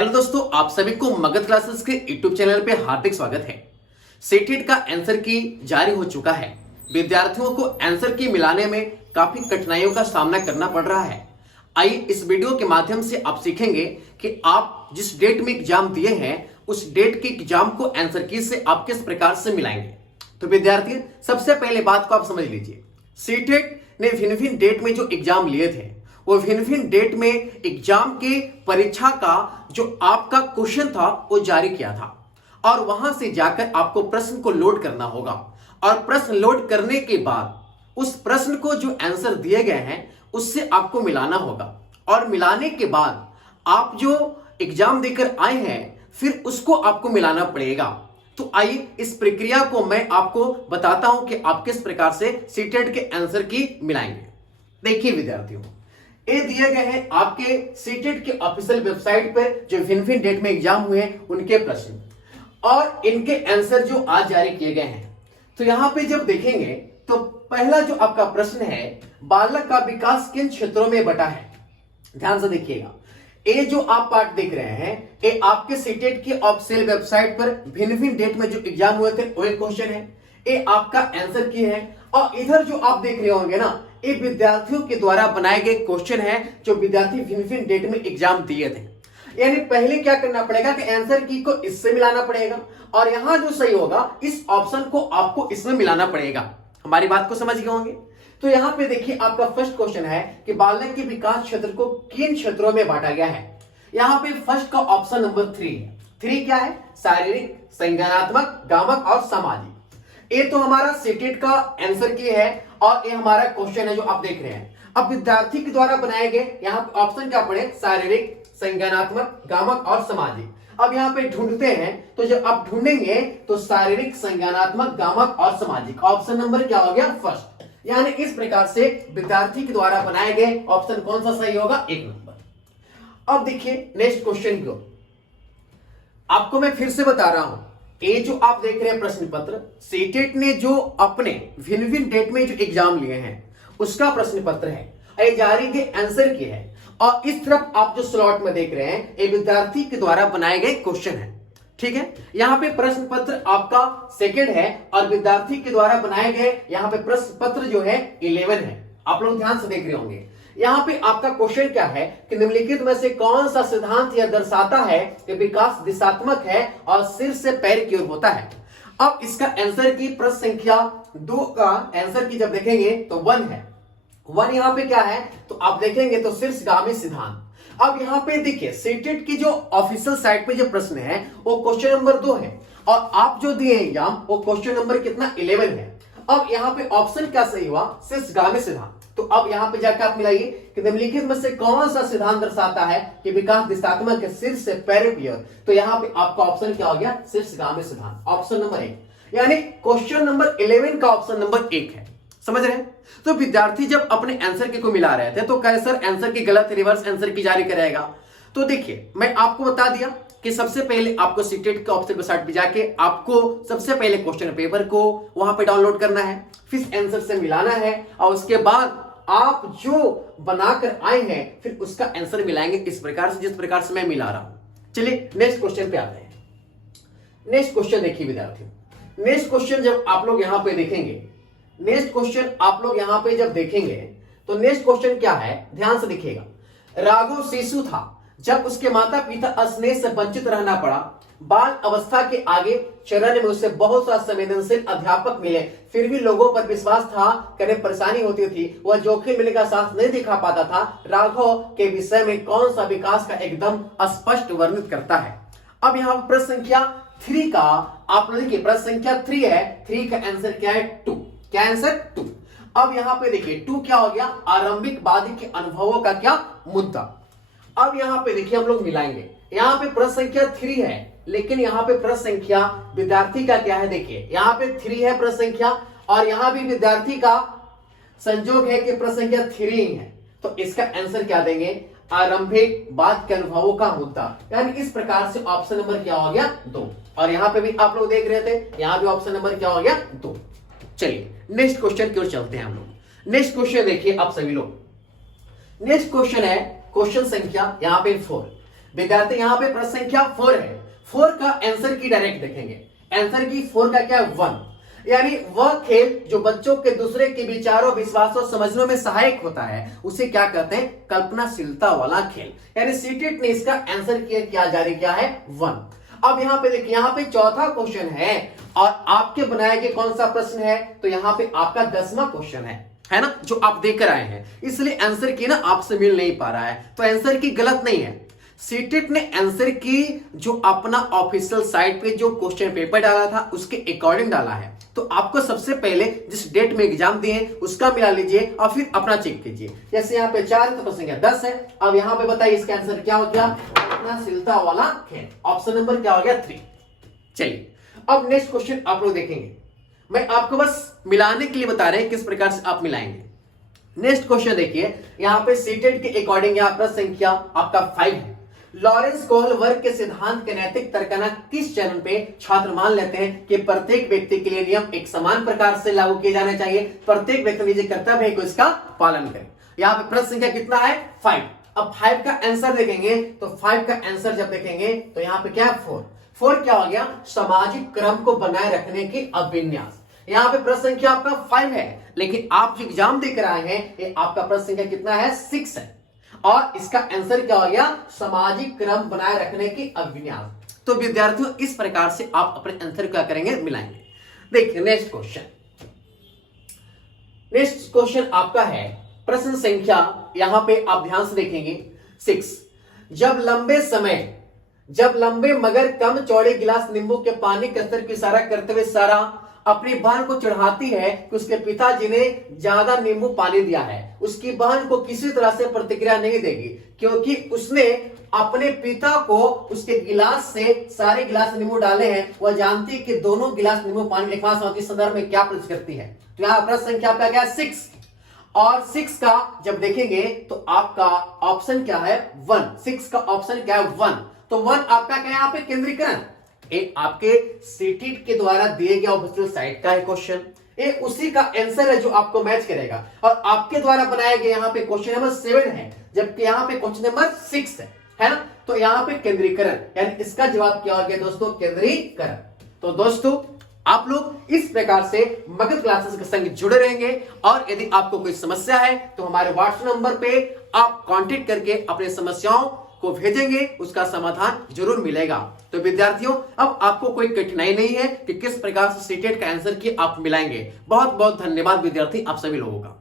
Hello दोस्तों, आप सभी को मगध क्लासेस के यूट्यूब चैनल पे हार्दिक स्वागत है। सीटेट का आंसर की जारी हो चुका है। विद्यार्थियों को आंसर की मिलाने में काफी कठिनाइयों का सामना करना पड़ रहा है। आइए इस वीडियो के माध्यम से आप सीखेंगे कि आप जिस डेट में एग्जाम दिए हैं उस डेट के एग्जाम को आंसर की से आप किस प्रकार से मिलाएंगे। तो विद्यार्थी, सबसे पहले बात को आप समझ लीजिए। सीटेट ने भिन्न भिन्न डेट में जो एग्जाम लिए थे वो भिन्न भिन्न डेट में एग्जाम के परीक्षा का जो आपका क्वेश्चन था वो जारी किया था और वहां से जाकर आपको प्रश्न को लोड करना होगा और प्रश्न लोड करने के बाद उस प्रश्न को जो आंसर दिए गए हैं उससे आपको मिलाना होगा और मिलाने के बाद आप जो एग्जाम देकर आए हैं फिर उसको आपको मिलाना पड़ेगा। तो आइए इस प्रक्रिया को मैं आपको बताता हूं कि आप किस प्रकार से सीटेट के आंसर की मिलाएंगे। देखिए विद्यार्थियों, ये दिए गए हैं आपके सीटेट के ऑफिशियल वेबसाइट पर जो भिन्न भिन्न डेट में एग्जाम हुए हैं उनके प्रश्न और इनके आंसर जो आज जारी किए गए हैं। तो यहां पे जब देखेंगे तो पहला जो आपका प्रश्न है, बालक का विकास किन क्षेत्रों में बटा है। ध्यान से देखिएगा, ये जो आप पार्ट देख रहे हैं ये आपके सीटेट के ऑफिशियल वेबसाइट पर भिन्न भिन्न डेट में जो एग्जाम हुए थे वो एक क्वेश्चन है, ये आपका आंसर की है। और इधर जो आप देख रहे होंगे ना, ये विद्यार्थियों के द्वारा बनाए गए क्वेश्चन है जो विद्यार्थी भिन्न भिन्न डेट में एग्जाम दिए थे। यानी पहले क्या करना पड़ेगा कि आंसर की को इससे मिलाना पड़ेगा और यहां जो सही होगा इस ऑप्शन को आपको इसमें मिलाना पड़ेगा। हमारी बात को समझ गए होंगे। तो यहां पे देखिए आपका फर्स्ट क्वेश्चन है कि बालक के विकास क्षेत्र को किन क्षेत्रों में बांटा गया है। यहां पे फर्स्ट का ऑप्शन नंबर 3 है। 3 क्या है? शारीरिक, संज्ञानात्मक, गामक और सामाजिक। ये तो हमारा सीटेट का आंसर की है और ये हमारा क्वेश्चन है जो आप देख रहे हैं। अब विद्यार्थी के द्वारा बनाए गए यहाँ पे ऑप्शन क्या पड़े? शारीरिक, संज्ञानात्मक, गामक और सामाजिक। अब यहाँ पे ढूंढते हैं तो जब आप ढूंढेंगे तो शारीरिक, संज्ञानात्मक, गामक और सामाजिक, ऑप्शन नंबर क्या हो गया? फर्स्ट। यानी इस प्रकार से विद्यार्थी के द्वारा बनाए गए ऑप्शन कौन सा सही होगा? 1 नंबर। अब देखिए नेक्स्ट क्वेश्चन को आपको मैं फिर से बता रहा हूं। ये जो आप देख रहे हैं प्रश्न पत्र, सीटेट ने जो अपने भिन्न भिन्न डेट में जो एग्जाम लिए हैं उसका प्रश्न पत्र है, ये जारी के आंसर की है। और इस तरफ आप जो स्लॉट में देख रहे हैं ये विद्यार्थी के द्वारा बनाए गए क्वेश्चन है। ठीक है, यहाँ पे प्रश्न पत्र आपका सेकंड है और विद्यार्थी के द्वारा बनाए गए यहाँ पे प्रश्न पत्र जो है 11 है। आप लोग ध्यान से देख रहे होंगे। यहाँ पे आपका क्वेश्चन क्या है कि निम्नलिखित में से कौन सा सिद्धांत यह दर्शाता है कि विकास दिशात्मक है और सिर से पैर की ओर होता है। अब इसका आंसर की प्रश्न संख्या 2 का आंसर की जब देखेंगे तो 1 है। 1 यहाँ पे क्या है तो आप देखेंगे तो शीर्षगामी सिद्धांत। अब यहाँ पे देखिए सीटेट की जो ऑफिशियल साइट पे जो प्रश्न है वो क्वेश्चन नंबर 2 है और आप जो दिए एग्जाम वो क्वेश्चन नंबर कितना? 11 है। अब यहाँ पे ऑप्शन क्या सही हुआ? शीर्षगामी सिद्धांत। तो अब यहाँ पे जाकर आप मिलाइए कि निम्नलिखित में से कौन सा सिद्धांत दर्शाता है कि विकास दिशात्मक है सिर से पैर की ओर। तो यहाँ पे आपका ऑप्शन क्या हो गया? शीर्षगामी सिद्धांत, ऑप्शन नंबर 1। यानी क्वेश्चन नंबर 11 का ऑप्शन नंबर 1 है। समझ रहे हैं? तो विद्यार्थी जब अपने आंसर के को मिला रहे थे तो कहे सर आंसर की गलत, रिवर्स आंसर की जारी करेगा। तो देखिए मैं आपको बता दिया कि सबसे पहले आपको सीटेट के ऑफिशियल वेबसाइट पे जाके आपको सबसे पहले क्वेश्चन पेपर को वहां पे डाउनलोड करना है, फिर आंसर से मिलाना है और उसके बाद आप जो बनाकर आए हैं फिर उसका आंसर मिलाएंगे इस प्रकार से जिस प्रकार से मैं मिला रहा हूं। चलिए नेक्स्ट क्वेश्चन पे आते हैं। नेक्स्ट क्वेश्चन देखिए विद्यार्थियों, नेक्स्ट क्वेश्चन जब आप लोग यहां पे देखेंगे, नेक्स्ट क्वेश्चन आप लोग यहां पे जब देखेंगे तो नेक्स्ट क्वेश्चन क्या है? ध्यान से देखिएगा। राघव शिशु था जब उसके माता पिता स्नेह से वंचित रहना पड़ा। बाल अवस्था के आगे चरण में उसे बहुत सा संवेदनशील अध्यापक मिले, फिर भी लोगों पर विश्वास था करने परेशानी होती थी। वह जोखिम मिलने का साहस नहीं दिखा पाता था। राघव के विषय में कौन सा विकास का एकदम स्पष्ट वर्णित करता है। अब यहाँ प्रश्न संख्या 3 का आप लोग देखिए, प्रश्न संख्या 3 है। 3 का आंसर क्या है? 2। क्या आंसर? 2। अब यहाँ पे देखिए 2 क्या हो गया? आरंभिक वादी के अनुभवों का क्या मुद्दा। अब यहाँ पे देखिए हम लोग मिलाएंगे। यहाँ पे प्रश्न संख्या 3 है लेकिन यहाँ पे प्रश्न संख्या विद्यार्थी का क्या है? देखिए यहाँ पे 3 है प्रश्न संख्या और यहाँ भी विद्यार्थी का संजोग है कि प्रश्न संख्या 3 ही है। तो इसका आंसर क्या देंगे? आरंभिक वाद के अनुभवों का मुद्दा। यानी इस प्रकार से ऑप्शन नंबर क्या हो गया? 2। और यहाँ पे भी आप लोग देख रहे थे, यहाँ भी ऑप्शन नंबर क्या हो गया? 2। चलिए नेक्स्ट क्वेश्चन की ओर चलते हैं हम लोग। नेक्स्ट क्वेश्चन देखिए आप सभी लोग। नेक्स्ट क्वेश्चन है क्वेश्चन संख्या यहाँ पे 4। विद्यार्थी यहाँ पे प्रश्न संख्या 4 है। 4 का आंसर की डायरेक्ट देखेंगे। आंसर की 4 का क्या है 1, यानी वह खेल जो बच्चों के दूसरे के विचारों विश्वासों समझने में सहायक होता है उसे क्या कहते हैं, कल्पनाशीलता वाला खेल। यानी सीटेट ने इसका आंसर क्या जारी किया है 1। अब यहाँ पे देखिए, यहाँ पे चौथा क्वेश्चन है और आपके बनाए गए कौन सा प्रश्न है, तो यहाँ पे आपका 10वां क्वेश्चन है ना, जो आप देकर आए हैं, इसलिए आंसर की ना आपसे मिल नहीं पा रहा है। तो आंसर की गलत नहीं है। सीटेट ने आंसर की जो अपना ऑफिशियल साइट पे जो क्वेश्चन पेपर डाला था उसके अकॉर्डिंग डाला है। तो आपको सबसे पहले जिस डेट में एग्जाम दिए उसका मिला लीजिए और फिर अपना चेक कीजिए। जैसे यहाँ पे 4 तो प्रश्न 10 है। अब यहाँ पे बताइए इसका आंसर क्या हो गया, कल्पनाशीलता वाला खेल। ऑप्शन नंबर क्या हो गया 3। चलिए अब नेक्स्ट क्वेश्चन आप लोग देखेंगे। मैं आपको बस मिलाने के लिए बता रहे हैं किस प्रकार से आप मिलाएंगे। नेक्स्ट क्वेश्चन देखिए, यहाँ पे सीटेट के अकॉर्डिंग यहाँ प्रश्न संख्या आपका 5 है। लॉरेंस कोहलवर्ग के सिद्धांत के नैतिक तर्कना किस चरण पे छात्र मान लेते हैं कि प्रत्येक व्यक्ति के लिए नियम एक समान प्रकार से लागू किए जाने चाहिए, प्रत्येक व्यक्ति निजी कर्तव्य है कि इसका पालन करें। यहाँ पे प्रश्न संख्या कितना है 5। अब 5 का आंसर देखेंगे तो 5 का आंसर जब देखेंगे तो यहाँ पे क्या है 4 क्या हो गया, सामाजिक क्रम को बनाए रखने की अभिन्यास। यहाँ पे प्रश्न संख्या आपका 5 है, लेकिन आप जो एग्जाम देकर आए हैं ये आपका प्रश्न संख्या कितना है 6 है और इसका आंसर क्या हो गया, सामाजिक क्रम बनाए रखने की अभिन्यास। तो विद्यार्थियों इस प्रकार से आप अपने आंसर क्या करेंगे, मिलाएंगे। देखिए नेक्स्ट क्वेश्चन आपका है प्रश्न संख्या, यहां पे आप ध्यान से देखेंगे 6। जब लंबे मगर कम चौड़े गिलास नींबू के पानी के स्तर की इशारा करते हुए सारा अपनी बहन को चढ़ाती है कि उसके पिताजी ने ज्यादा नींबू पानी दिया है, उसकी बहन को किसी तरह से प्रतिक्रिया नहीं देगी क्योंकि उसने अपने पिता को उसके गिलास से सारे गिलास नींबू डाले हैं। वह जानती है कि दोनों गिलास नींबू पानी के संदर्भ में क्या प्रश्न करती है। तो यहाँ प्रश्न संख्या आपका क्या है 6 और 6 का जब देखेंगे तो आपका ऑप्शन क्या है 1। 6 का ऑप्शन क्या है 1। तो 1 आपका क्या है यहाँ पे केंद्रीकरण। ये आपके सीटेट के द्वारा दिए गए ऑफिशियल साइट का है क्वेश्चन, ये उसी का आंसर है जो आपको मैच करेगा और आपके द्वारा बनाया गया यहाँ पे क्वेश्चन नंबर 7 है, जबकि यहाँ पे क्वेश्चन नंबर 6 है ना। तो यहाँ पे केंद्रीकरण, यानी इसका जवाब क्या हो गया दोस्तों, केंद्रीकरण। तो दोस्तों आप लोग इस प्रकार से मगध क्लासेस के संग जुड़े रहेंगे और यदि आपको कोई समस्या है तो हमारे व्हाट्सएप नंबर पे आप कांटेक्ट करके अपने समस्याओं को भेजेंगे, उसका समाधान जरूर मिलेगा। तो विद्यार्थियों अब आपको कोई कठिनाई नहीं है कि किस प्रकार से सीटेट का आंसर की आप मिलाएंगे। बहुत बहुत धन्यवाद विद्यार्थी आप सभी लोगों का।